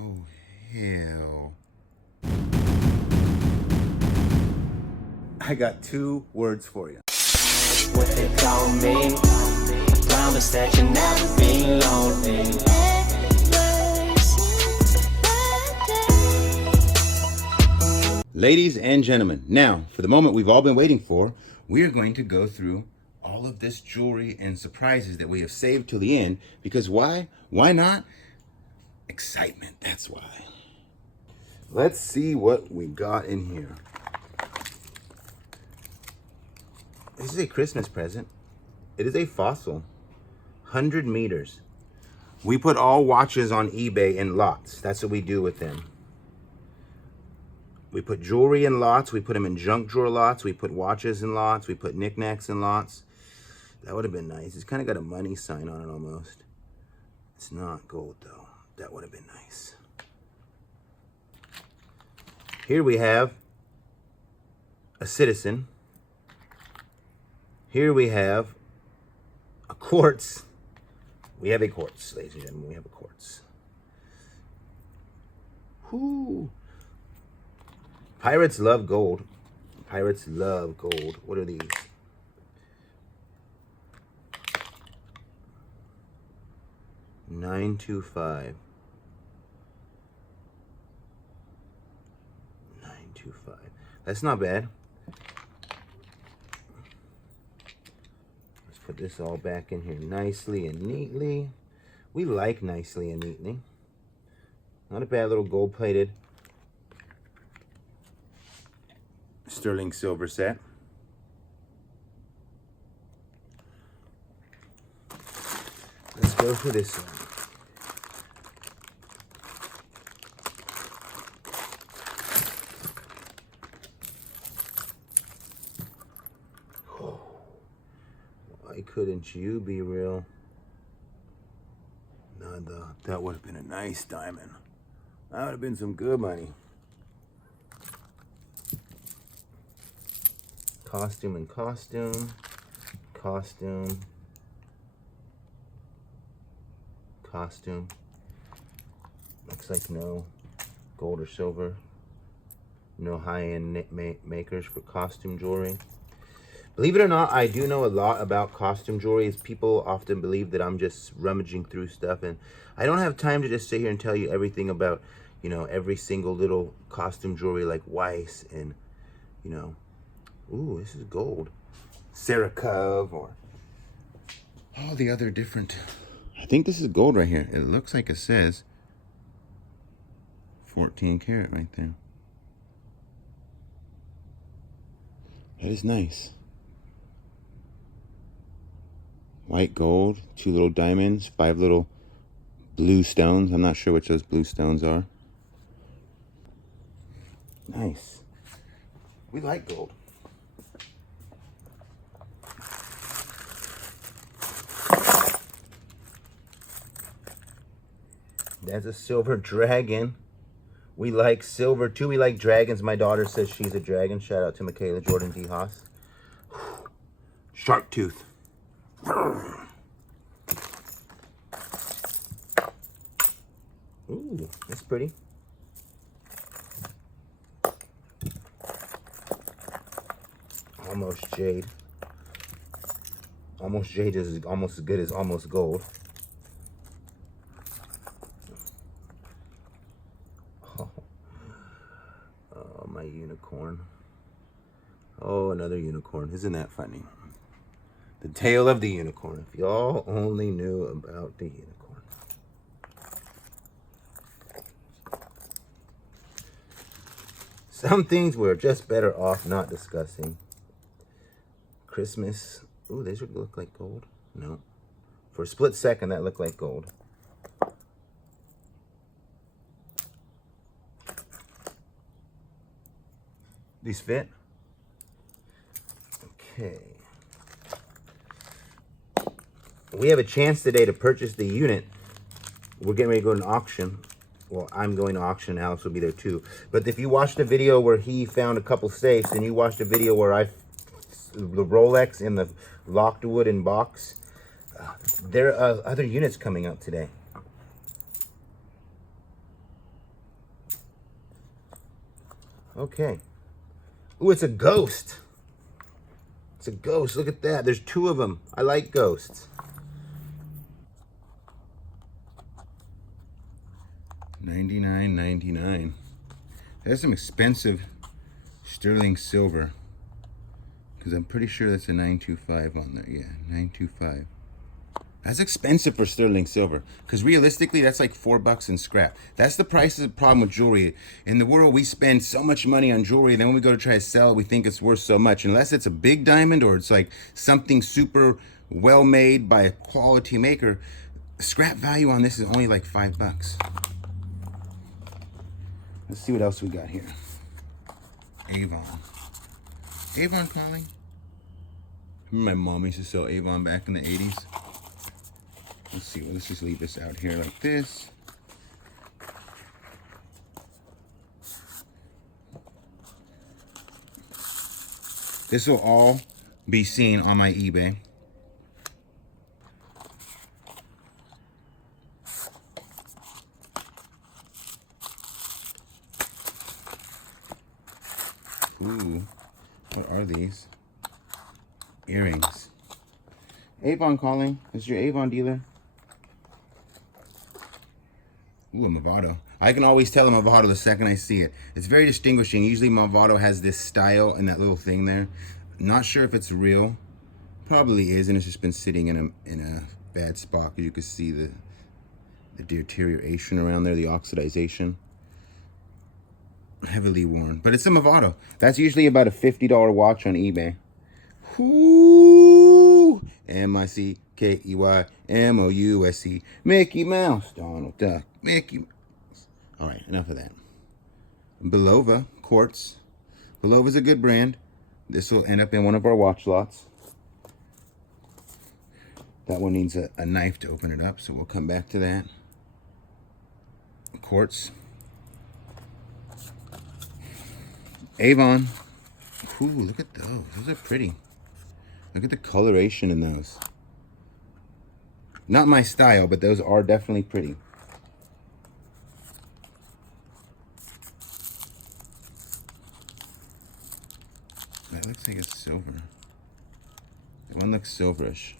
Oh, hell. I got two words for you. What they call me, promise that you never be lonely. Ladies and gentlemen, now, for the moment we've all been waiting for, we are going to go through all of this jewelry and surprises that we have saved till the end. Because why? Why not? Excitement, that's why. Let's see what we got in here. This is a Christmas present. It is a fossil. 100 meters. We put all watches on eBay in lots. That's what we do with them. We put jewelry in lots. We put them in junk drawer lots. We put watches in lots. We put knickknacks in lots. That would have been nice. It's kind of got a money sign on it almost. It's not gold though. That would have been nice. Here we have a citizen. Here we have a quartz. We have a quartz, ladies and gentlemen. We have a quartz. Whoo! Pirates love gold. Pirates love gold. What are these? $925. $925. That's not bad. Let's put this all back in here nicely and neatly. We like nicely and neatly. Not a bad little gold-plated sterling silver set. Let's go for this one. Why couldn't you be real? Nada. That would have been a nice diamond. That would have been some good money. Costume and costume. Costume. Costume. Looks like no gold or silver. No high-end makers for costume jewelry. Believe it or not, I do know a lot about costume jewelry. People often believe that I'm just rummaging through stuff, and I don't have time to just sit here and tell you everything about, you know, every single little costume jewelry like Weiss and, you know, ooh, this is gold. Sarah Cove or all the other different. I think this is gold right here. It looks like it says 14 karat right there. That is nice. White gold, 2 little diamonds, 5 little blue stones. I'm not sure which those blue stones are. Nice. We like gold. That's a silver dragon. We like silver too. We like dragons. My daughter says she's a dragon. Shout out to Michaela Jordan D. Haas. Shark tooth. Ooh, that's pretty. Almost jade. Almost jade is almost as good as almost gold. Oh, my unicorn. Oh, another unicorn. Isn't that funny? The tale of the unicorn. If y'all only knew about the unicorn. Some things we're just better off not discussing. Christmas. Ooh, these would look like gold. No. For a split second, that looked like gold. These fit? Okay. We have a chance today to purchase the unit. We're getting ready to go to an auction. Well, I'm going to auction. Alex will be there too. But if you watched the video where he found a couple safes, and you watched a video where the Rolex in the locked wooden box, there are other units coming up today. Okay. Ooh, it's a ghost. It's a ghost. Look at that. There's two of them. I like ghosts. $99.99. That's some expensive sterling silver. Because I'm pretty sure that's a 925 on there. Yeah, 925. That's expensive for sterling silver. Because realistically, that's like $4 in scrap. That's the price of the problem with jewelry. In the world, we spend so much money on jewelry, and then when we go to try to sell it, we think it's worth so much. Unless it's a big diamond or it's like something super well made by a quality maker, scrap value on this is only like $5. Let's see what else we got here. Avon. Avon calling. Remember my mom used to sell Avon back in the 80s? Let's see, well, let's just leave this out here like this. This will all be seen on my eBay. Ooh, what are these? Earrings. Avon calling. This is your Avon dealer. Ooh, a Movado. I can always tell a Movado the second I see it. It's very distinguishing. Usually Movado has this style and that little thing there. Not sure if it's real. Probably is, and it's just been sitting in a bad spot because you can see the deterioration around there, the oxidization. Heavily worn. But it's a Movado. That's usually about a $50 watch on eBay. Ooh, M-I-C-K-E-Y-M-O-U-S-E. Mickey Mouse. Donald Duck. Mickey Mouse. All right, enough of that. Belova quartz. Belova's a good brand. This will end up in one of our watch lots. That one needs a knife to open it up, so we'll come back to that. Quartz. Avon. Ooh, look at those. Those are pretty. Look at the coloration in those. Not my style, but those are definitely pretty. That looks like it's silver. That one looks silverish.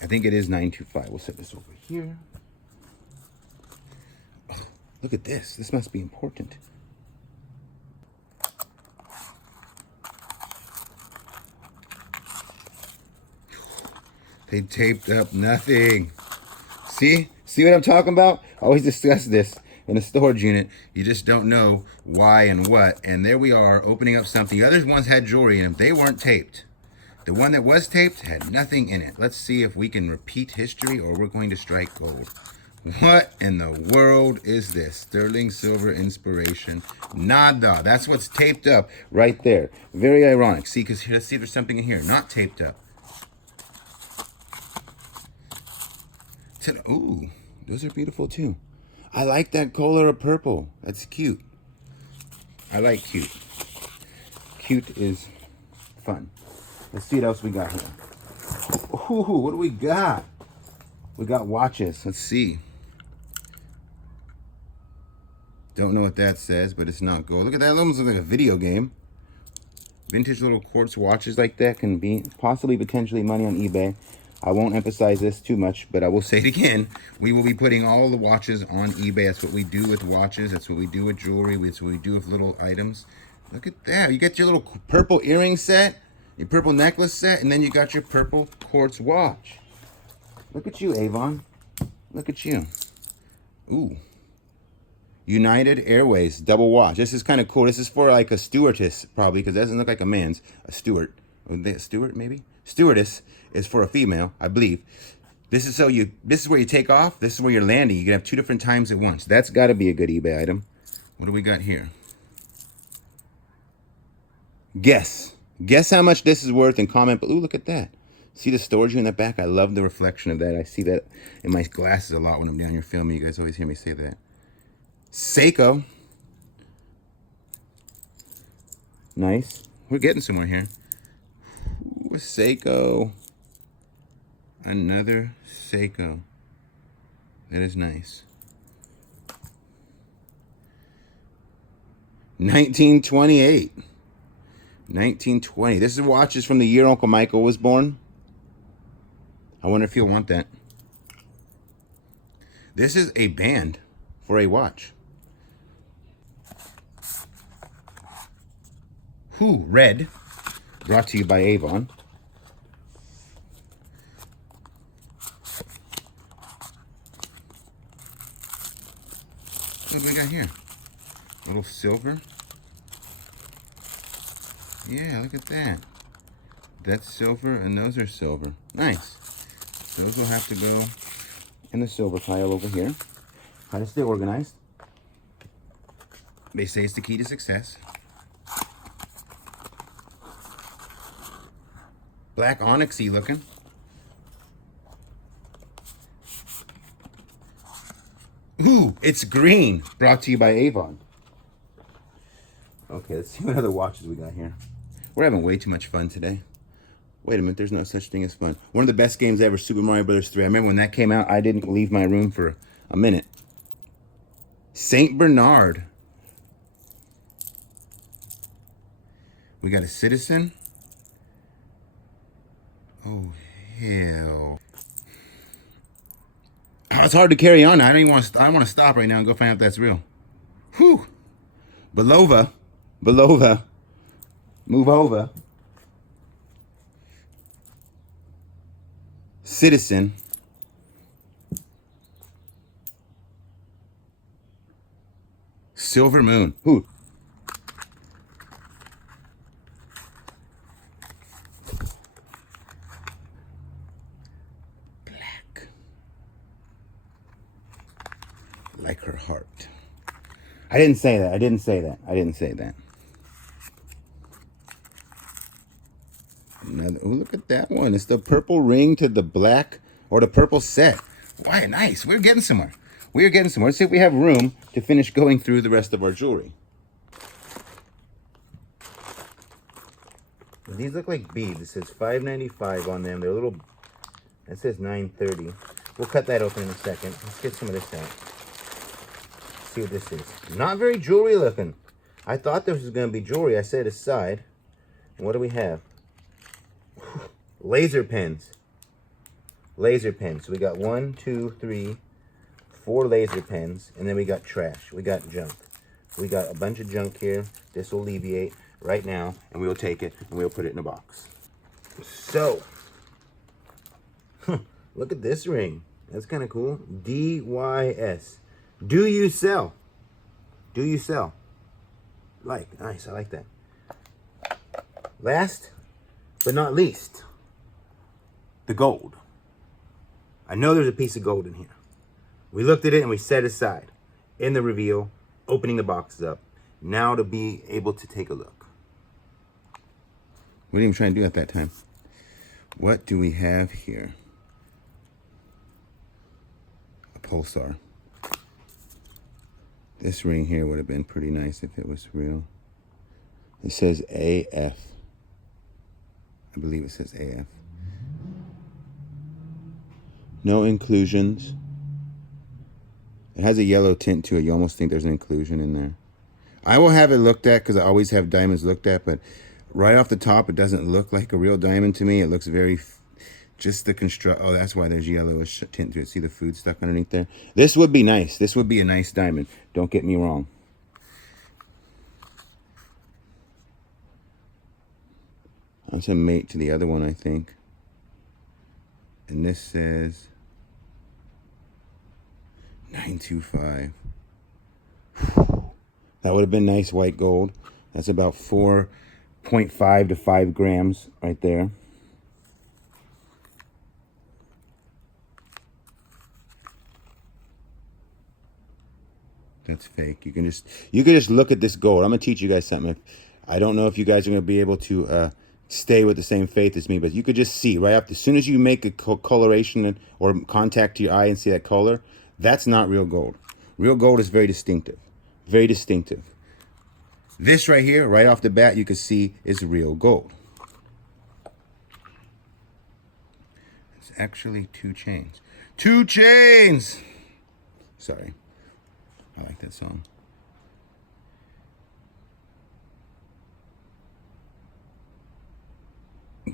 I think it is 925. We'll set this over here. Oh, look at this. This must be important. They taped up nothing. See? See what I'm talking about? I always discuss this in a storage unit. You just don't know why and what. And there we are, opening up something. The other ones had jewelry in them. They weren't taped. The one that was taped had nothing in it. Let's see if we can repeat history or we're going to strike gold. What in the world is this? Sterling silver inspiration. Nada. That's what's taped up right there. Very ironic. See, because let's see if there's something in here. Not taped up. Ooh, those are beautiful too. I like that color of purple. That's cute. I like cute. Cute is fun. Let's see what else we got here. Ooh, what do we got? We got watches. Let's see. Don't know what that says, but it's not gold. Look at that. It almost looks like a video game. Vintage little quartz watches like that can be possibly potentially money on eBay. I won't emphasize this too much, but I will say it again. We will be putting all the watches on eBay. That's what we do with watches. That's what we do with jewelry. That's what we do with little items. Look at that. You got your little purple earring set, your purple necklace set, and then you got your purple quartz watch. Look at you, Avon. Look at you. Ooh. United Airways double watch. This is kind of cool. This is for like a stewardess, probably, because it doesn't look like a man's. A steward. A steward, maybe? Stewardess is for a female, I believe. This is where you take off. This is where you're landing. You can have two different times at once. That's got to be a good eBay item. What do we got here? Guess how much this is worth and comment. But ooh, look at that. See the storage in the back? I love the reflection of that. I see that in my glasses a lot when I'm down here filming. You guys always hear me say that. Seiko. Nice. We're getting somewhere here. Ooh, a Seiko. Another Seiko. That is nice. 1928. 1920. This is watches from the year Uncle Michael was born. I wonder if he'll want that. This is a band for a watch. Who Red, brought to you by Avon. What do we got here? A little silver. Yeah, look at that. That's silver and those are silver. Nice. So those will have to go in the silver pile over here. Try to stay organized. They say it's the key to success. Black onyxy looking. Ooh, it's green. Brought to you by Avon. Okay, let's see what other watches we got here. We're having way too much fun today. Wait a minute, there's no such thing as fun. One of the best games ever, Super Mario Bros. 3. I remember when that came out, I didn't leave my room for a minute. Saint Bernard. We got a Citizen. Oh, hell. Oh, it's hard to carry on. I don't even want to. I want to stop right now and go find out if that's real. Whew. Belova. Belova. Move over. Citizen. Silver Moon. Who? Black. Like her heart. I didn't say that. I didn't say that. I didn't say that. Another, oh, look at that one. It's the purple ring to the black, or the purple set. Why, nice. We're getting somewhere. We're getting somewhere. Let's see if we have room to finish going through the rest of our jewelry. These look like beads. It says $5.95 on them. They're a little, it says $9.30. We'll cut that open in a second. Let's get some of this out. See what this is. Not very jewelry looking. I thought this was going to be jewelry. I set it aside. And what do we have? Laser pens. Laser pens. So we got 1, 2, 3, 4 laser pens. And then we got trash. We got junk. We got a bunch of junk here. This will alleviate right now. And we'll take it and we'll put it in a box. So. Look at this ring. That's kind of cool. DYS. Do you sell? Do you sell? Like. Nice. I like that. Last but not least, the gold. I know there's a piece of gold in here. We looked at it and we set it aside in the reveal, opening the boxes up. Now to be able to take a look. We didn't even try to do at that time. What do we have here? A pulsar. This ring here would have been pretty nice if it was real. It says AF. I believe it says AF. No inclusions. It has a yellow tint to it. You almost think there's an inclusion in there. I will have it looked at because I always have diamonds looked at, but right off the top, it doesn't look like a real diamond to me. It looks very, just the construct. Oh, that's why there's yellowish tint to it. See the food stuck underneath there? This would be nice. This would be a nice diamond. Don't get me wrong. That's a mate to the other one, I think. And this says 925. That would have been nice white gold. That's about 4.5 to 5 grams right there. That's fake. You can just look at this gold. I'm gonna teach you guys something. I don't know if you guys are gonna be able to stay with the same faith as me, but you could just see right up. As soon as you make a coloration or contact to your eye and see that color, that's not real gold. Real gold is very distinctive. Very distinctive. This right here, right off the bat, you can see is real gold. It's actually 2 chains. 2 chains! Sorry. I like that song.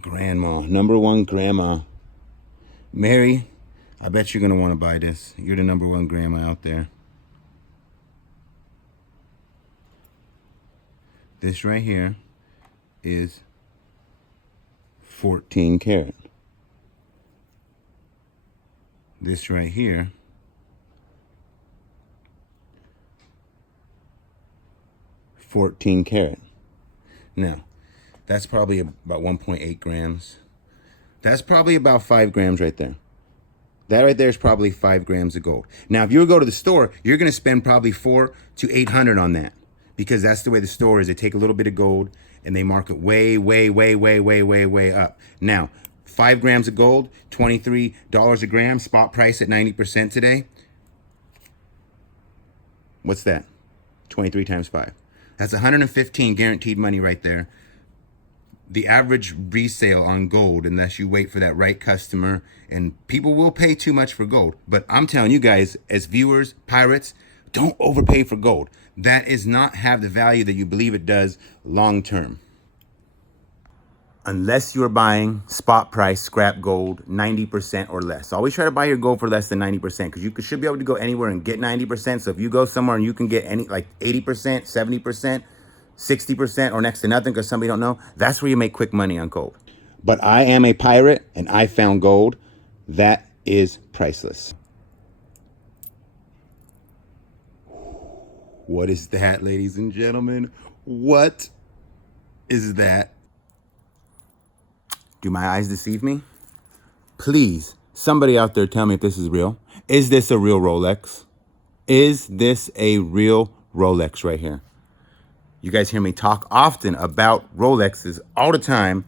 Grandma, number one grandma. Mary, I bet you're gonna want to buy this. You're the number one grandma out there. This right here is 14 karat. This right here, 14 karat. Now, that's probably about 1.8 grams. That's probably about 5 grams right there. That right there is probably 5 grams of gold. Now, if you go to the store, you're going to spend probably $400 to $800 on that, because that's the way the store is. They take a little bit of gold and they mark it way, way, way, way, way, way, way up. Now, 5 grams of gold, $23 a gram, spot price at 90% today. What's that? 23 times 5. That's 115 guaranteed money right there. The average resale on gold, unless you wait for that right customer, and people will pay too much for gold. But I'm telling you guys, as viewers, pirates, don't overpay for gold. That is not have the value that you believe it does long term. Unless you're buying spot price scrap gold, 90% or less. Always try to buy your gold for less than 90%, because you should be able to go anywhere and get 90%. So if you go somewhere and you can get any like 80%, 70%, 60% or next to nothing because somebody don't know, that's where you make quick money on gold. But I am a pirate and I found gold. That is priceless. What is that, ladies and gentlemen? What is that? Do my eyes deceive me? Please, somebody out there tell me if this is real. Is this a real Rolex? Is this a real Rolex right here? You guys hear me talk often about Rolexes all the time.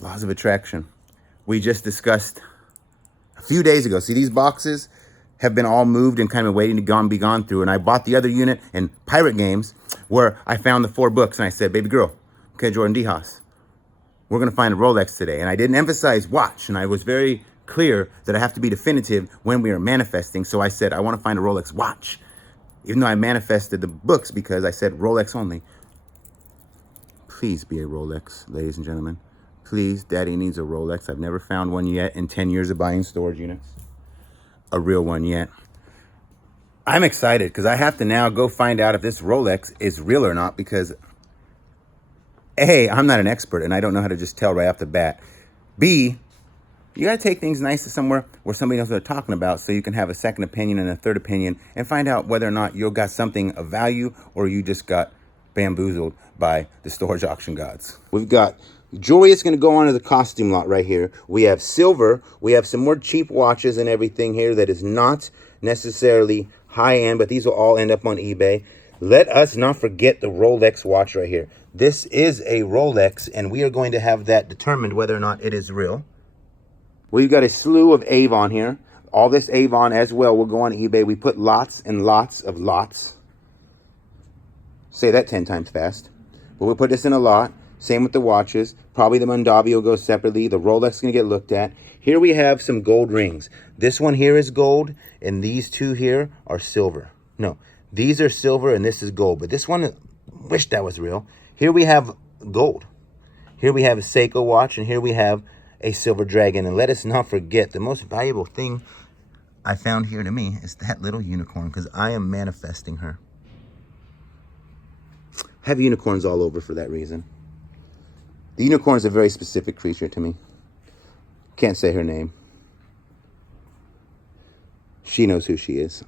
Laws of attraction. We just discussed a few days ago. See, these boxes have been all moved and kind of waiting to be gone through. And I bought the other unit in Pirate Games where I found the 4 books. And I said, baby girl, okay, Jordan DeHaas, we're going to find a Rolex today. And I didn't emphasize watch. And I was very clear that I have to be definitive when we are manifesting. So I said, I want to find a Rolex watch. Even though I manifested the books because I said Rolex only. Please be a Rolex, ladies and gentlemen. Please, Daddy needs a Rolex. I've never found one yet in 10 years of buying storage units. A real one yet. I'm excited because I have to now go find out if this Rolex is real or not, because A, I'm not an expert and I don't know how to just tell right off the bat. B, you got to take things nice to somewhere where somebody knows what they're talking about so you can have a second opinion and a third opinion and find out whether or not you got something of value or you just got bamboozled by the storage auction gods. We've got jewelry that's going to go onto the costume lot right here. We have silver. We have some more cheap watches and everything here that is not necessarily high-end, but these will all end up on eBay. Let us not forget the Rolex watch right here. This is a Rolex, and we are going to have that determined whether or not it is real. We've got a slew of Avon here. All this Avon as well will go on eBay. We put lots and lots of lots. Say that 10 times fast. But we'll put this in a lot. Same with the watches. Probably the Mondavi will go separately. The Rolex is going to get looked at. Here we have some gold rings. This one here is gold, and these two here are silver. No, these are silver, and this is gold. But this one, wish that was real. Here we have gold. Here we have a Seiko watch, and here we have a silver dragon. And let us not forget, the most valuable thing I found here to me is that little unicorn, because I am manifesting her. I have unicorns all over for that reason. The unicorn is a very specific creature to me. Can't say her name. She knows who she is.